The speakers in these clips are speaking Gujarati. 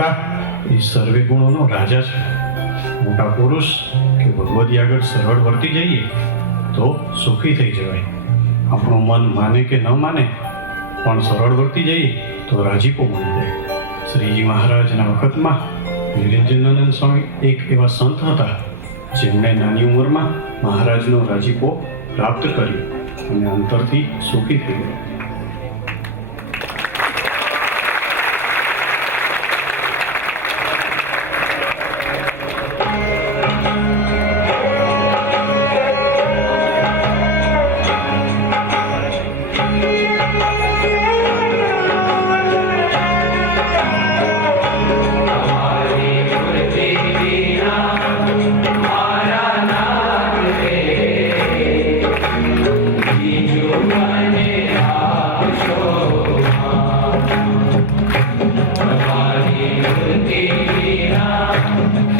માતા એ સર્વે ગુણોનો રાજા છે. મોટા પુરુષ કે ભગવતી આગળ સરળ વર્તી જઈએ તો સુખી થઈ જવાય. આપણું મન માને કે ન માને, પણ સરળ વર્તી જઈએ તો રાજીપો મળી જાય. શ્રીજી મહારાજના વખતમાં નિરંજનાનંદ સ્વામી એક એવા સંત હતા, જેમણે નાની ઉંમરમાં મહારાજનો રાજીપો પ્રાપ્ત કર્યો અને અંતરથી સુખી થઈ ગયા.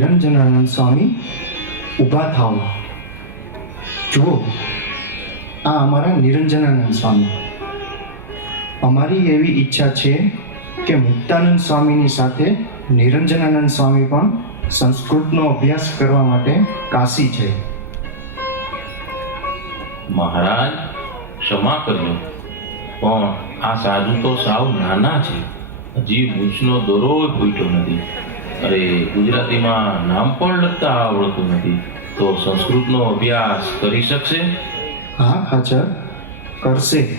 નિરંજનાનંદ સ્વામી ઊભા થાઓ જુઓ, આ અમારા નિરંજનાનંદ સ્વામી. અમારી એવી ઈચ્છા છે કે મુક્તાનંદ સ્વામીની સાથે નિરંજનાનંદ સ્વામી પણ સંસ્કૃતનો અભ્યાસ કરવા માટે કાશી છે. મહારાજ, ક્ષમા કરજો. પણ આ સાધુ તો સાવ નાના છે. હજી મૂછનો દોરો ભૂટ્યો નથી. અરે ગુજરાતીમાં નામ પણ લખતા આવડતું નથી. તો સંસ્કૃતનો અભ્યાસ કરી શકશે? હા હાજર કરશે.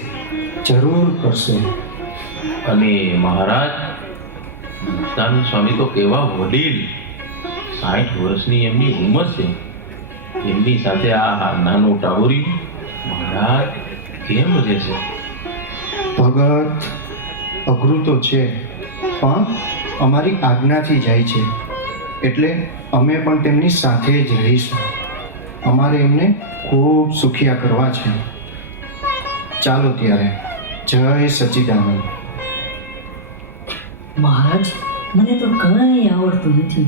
જરૂર કરશે. અને મહારાજ મુક્તાનંદ સ્વામી તો કેવા વડીલ. સાઠ વર્ષની એમની ઉંમર છે. એમની સાથે આ નાનું ટાવરી મહારાજ કેમ રહેશે? ભગત અઘરું તો છે પણ અમારી આજ્ઞાથી જાય છે. એટલે અમે પણ તેમની સાથે જ રહીશું. અમારે એમને ખૂબ સુખિયા કરવા છે. ચાલો ત્યારે. જય સચ્ચિદાનંદ મહારાજ મને તો કંઈ આવડતું નથી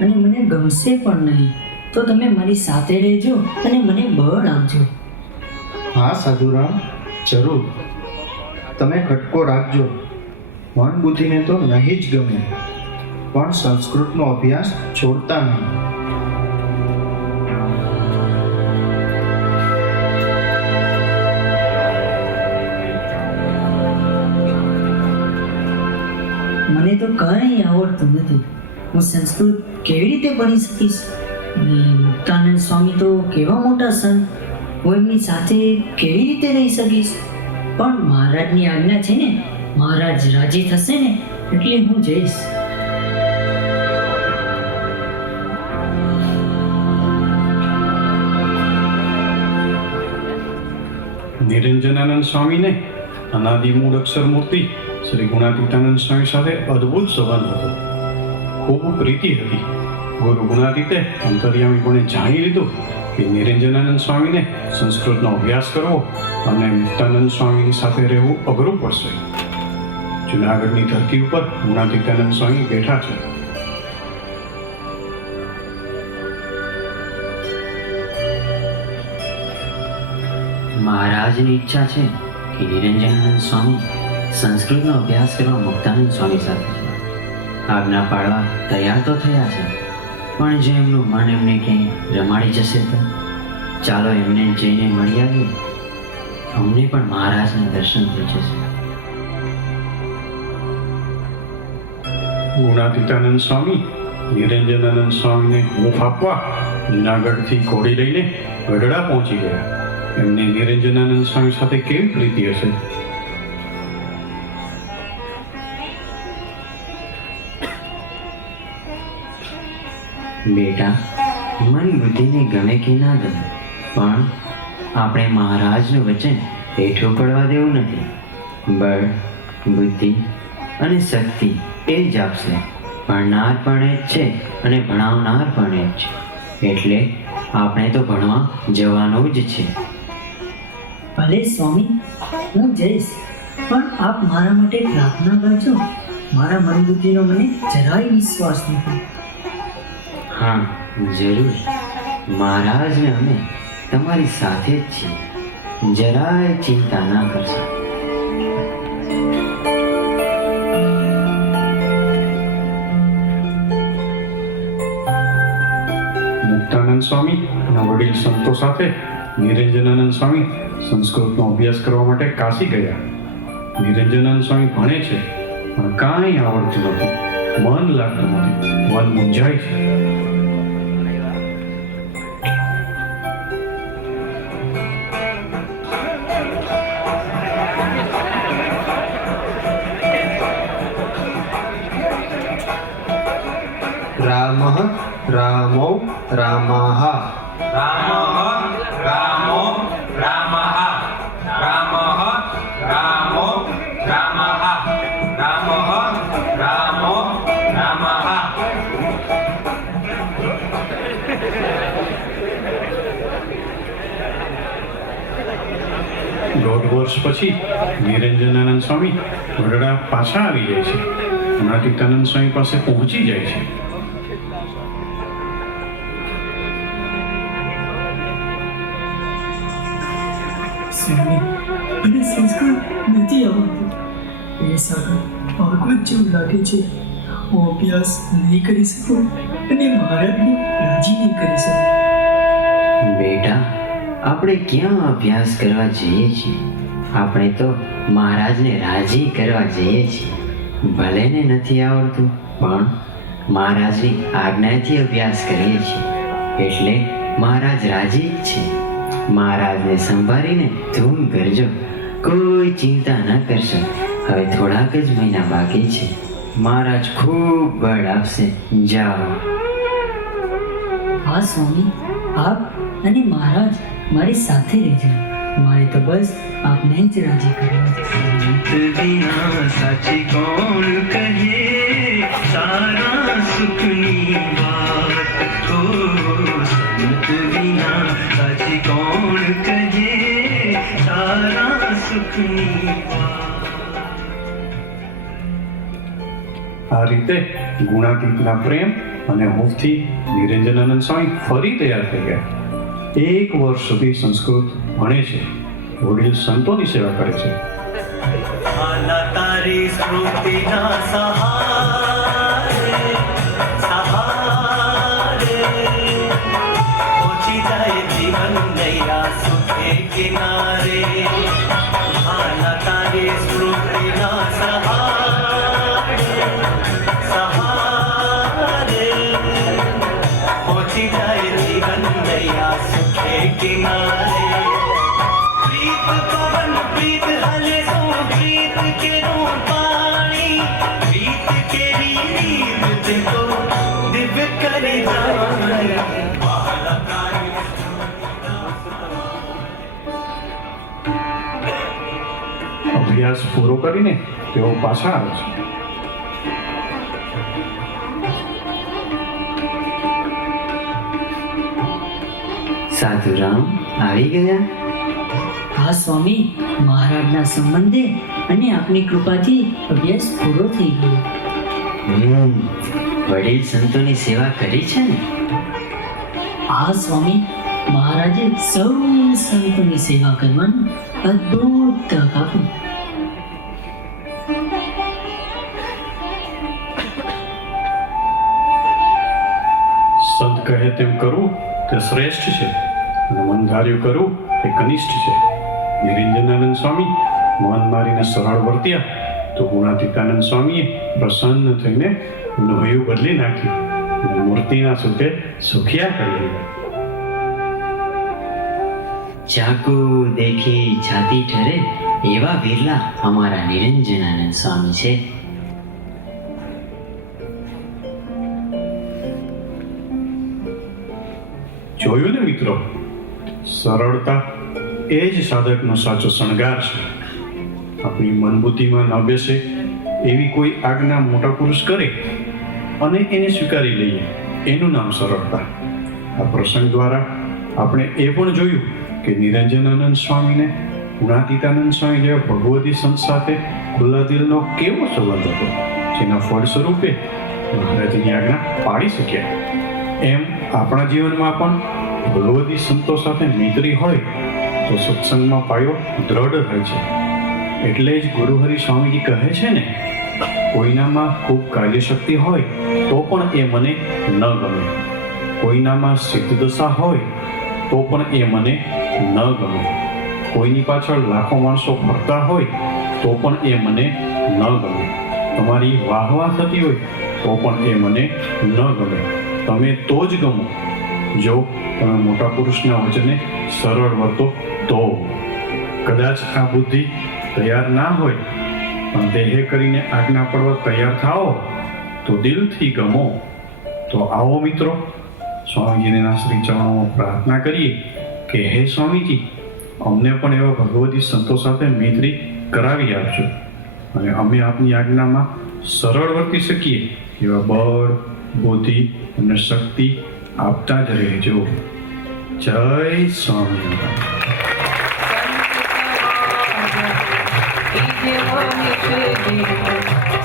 અને મને ગમશે પણ નહીં. તો તમે મારી સાથે રહેજો અને મને બળ આપજો. હા સાધુરામ જરૂર. તમે ખટકો રાખજો. મન બુદ્ધિને તો નહીં જ ગમે, પણ સંસ્કૃતનો અભ્યાસ છોડતા નહીં. મને તો કંઈ આવડતું નથી. હું સંસ્કૃત કેવી રીતે ભણી શકીશ? મુક્તાનંદ સ્વામી તો કેવા મોટા સંત. હું એમની સાથે કેવી રીતે રહી શકીશ? પણ મહારાજની આજ્ઞા છે ને મહારાજ રાજી થશે ને, એટલે હું જઈશ. નિરંજનાનંદ સ્વામીને અનાદિ મૂળ અક્ષર મૂર્તિ શ્રી ગુણાતીતાનંદ સ્વામી સાથે અદ્ભુત સંબંધ હતો. ખૂબ પ્રીતિ હતી. ગુરુ ગુણાતીતે અંતર્યામીપણે જાણી લીધું કે નિરંજનાનંદ સ્વામીને સંસ્કૃતનો અભ્યાસ કરવો અને મુક્તાનંદ સ્વામીની સાથે રહેવું અઘરું પડશે. જુનાગઢની ધરતી ઉપર ગુણાતીતાનંદ સ્વામી બેઠા છે. મહારાજની ઈચ્છા છે કે નિરંજનાનંદ સ્વામી સંસ્કૃતનો અભ્યાસ કરવા મુક્તાનંદ સ્વામી સાથે આજ્ઞા પાડવા તૈયાર તો થયા છે, પણ જે એમનું મન એમને ક્યાંય રમાડી જશે તો? ચાલો એમને જઈને મળી આવીએ. અમને પણ મહારાજના દર્શન થઈ જશે ગુણાતીતાનંદ સ્વામી, નિરંજનાનંદ સ્વામીને હૂંફ આપવા જુનાગઢથી ઘોડી લઈને ગઢડા પહોંચી ગયા. એમને નિરંજનાનંદ સ્વામી સાથે કેવી પ્રીતિ હશે? બેટા, મન બુદ્ધિને ગમે કે ના ગમે, પણ આપણે મહારાજનું વચન હેઠું પડવા દેવું નથી. બળ, બુદ્ધિ અને શક્તિ એ જ આપશે. ભણનાર પણ એ જ છે અને ભણાવનાર પણ એ જ છે. એટલે આપણે તો ભણવા જવાનું જ છે. ભલે સ્વામી હું જઈશ પણ આપ મારા માટે પ્રાર્થના કરજો. મારા મન બુદ્ધિનો મને જરાય વિશ્વાસ નથી. હા જરૂર. મહારાજને અમે તમારી સાથે જ છીએ. જરાય ચિંતા ના કરશો. મુક્તાનંદ સ્વામી અને વડીલ સંતો સાથે નિરંજનાનંદ સ્વામી સંસ્કૃતનો અભ્યાસ કરવા માટે કાશી ગયા. નિરંજનાનંદ સ્વામી ભણે છે, પણ કાંઈ આવડતું નથી. મન લાગતું નથી. મન મૂંઝાય છે. રામઃ રામો રામાહ રામઃ રામો રામઃ રામઃ રામો રામઃ રામઃ રામો રામઃ દોઢ વર્ષ પછી નિરંજનાનંદ સ્વામી વડોદરા પાછા આવી જાય છે ગુણાતીતાનંદ સ્વામી પાસે પહોંચી જાય છે સ્વામી અને સંસ્કાર નથી આવડતું એ સાગર ભાગવત જેવું લાગે છે. હું અભ્યાસ નહીં કરી શકું અને મહારાજને રાજી નહીં કરી શકું. બેટા, આપણે ક્યાં અભ્યાસ કરવા જઈએ છીએ? આપણે તો મહારાજને રાજી કરવા જઈએ છીએ. ભલે ને નથી આવડતું, પણ મહારાજની આજ્ઞાથી અભ્યાસ કરીએ છીએ. એટલે મહારાજ રાજી જ છે. મહારાજને સંભાળીને ધૂમ કરજો. કોઈ ચિંતા ન કરશો. હવે થોડાક જ મહિના બાકી છે. મહારાજ ખૂબ બળ આપશે. જાઓ. હા સ્વામી. આપ અને મહારાજ મારી સાથે રહેજો. મારે તો બસ આપને જ રાજી કરવા સાચી કોણ કહે સારા સુખની વાત તો સંત વિના પછી કોણ કહે તારા સુખની આ રીતે ગુણાતીતના પ્રેમ અને હોફથી નિરંજનાનંદ સ્વામી ફરી તૈયાર થઈ ગયા. એક વર્ષ સુધી સંસ્કૃત ભણે છે. વડીલ સંતોની સેવા કરે છે. તારી સ્મૃતિના સહાય किनारे आला तारी स्मृति ना सहारे सहारे। पहुँची जाए जीवन नैया सुखे किनारे। प्रीत पवन, प्रीत हले सो प्रीत के रो पानी। प्रीत के रीत को दिव्य कर जाए અભ્યાસ પૂરો કરીને તેઓ પાછા આવે છે. સાધુરામ આવી ગયા? હા સ્વામી મહારાજના સંબંધે અને આપની કૃપાથી અભ્યાસ પૂરો થઈ ગયો. વડીલ સંતોની સેવા કરી છે ને? આ સ્વામી મહારાજે સૌ સંતોની સેવા કરવાનું અદ્ભુત તક આપી કહે તેમ તે શ્રેષ્ઠ છે અને મનધાર્યું કરવું એ કનિષ્ઠ છે નિરંજનાનંદ સ્વામી મન મારીને સરળ વર્ત્યા તો ગુણાતીતાનંદ સ્વામીએ પ્રસન્ન થઈને લોહ્યું બદલી નાખ્યું મૂર્તિના સુખે સુખિયા કરી ચાકુ દેખી છાતી ઠરે એવા વિરલા અમારા નિરંજનાનંદ સ્વામી છે જોયું ને મિત્રો? સરળતા એ જ સાધકનો સાચો શણગાર છે. આપણી મનબુદ્ધિમાં ન બેસે એવી કોઈ આજ્ઞા મોટા પુરુષ કરે અને એને સ્વીકારી લઈએ. એનું નામ સરળતા. આ પ્રસંગ દ્વારા આપણે એ પણ જોયું કે નિરંજનાનંદ સ્વામીને ગુણાતીતાનંદ સ્વામી જેવા ભગવતી સંત સાથે ખુલ્લા દિલનો કેવો સંબંધ હતો? જેના ફળ સ્વરૂપે મહારાજની આજ્ઞા પાડી શક્યા. એમ આપણા જીવનમાં પણ ભગવતી સંતો સાથે મૈત્રી હોય તો સત્સંગમાં પાયો દ્રઢ થાય છે. એટલે જ ગુરુહરિ સ્વામીજી કહે છે ને, કોઈનામાં ખૂબ કાર્યશક્તિ હોય તો પણ એ મને ન ગમે. કોઈનામાં સિદ્ધ દશા હોય તો પણ એ મને ન ગમે. કોઈની પાછળ લાખો માણસો ફરતા હોય તો પણ એ મને ન ગમે. તમારી વાહ વાહ થતી હોય તો પણ એ મને ન ગમે. તમે તો જ ગમો. જો તમે મોટા પુરુષના વચને સરળ વર્તો, તો કદાચ આ બુદ્ધિ તૈયાર ના હોય, પણ દેહે કરીને આજ્ઞા પડવા તૈયાર થાઓ, તો દિલથી ગમો. તો આવો મિત્રો, સ્વામીજીના શ્રી ચરણોમાં પ્રાર્થના કરીએ કે હે સ્વામીજી, અમને પણ એવા ભગવતી સંતો સાથે મૈત્રી કરાવી આપજો. અને અમે આપની આજ્ઞામાં સરળ વર્તી શકીએ એવા બળ બુદ્ધિ અને શક્તિ આપતા જ રહેજો જય સ્વામિનારાયણ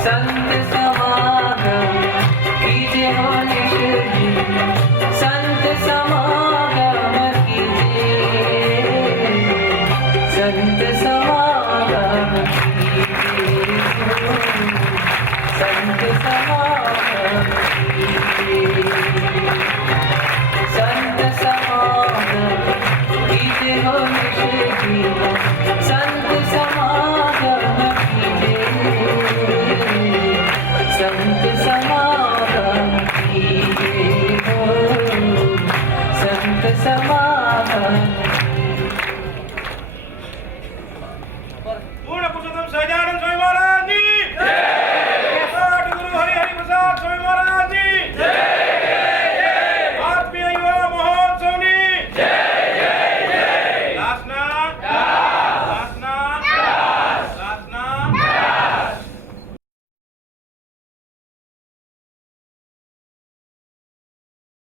સંત સમાગમ કીજે હો નિશ્ચય Thank you.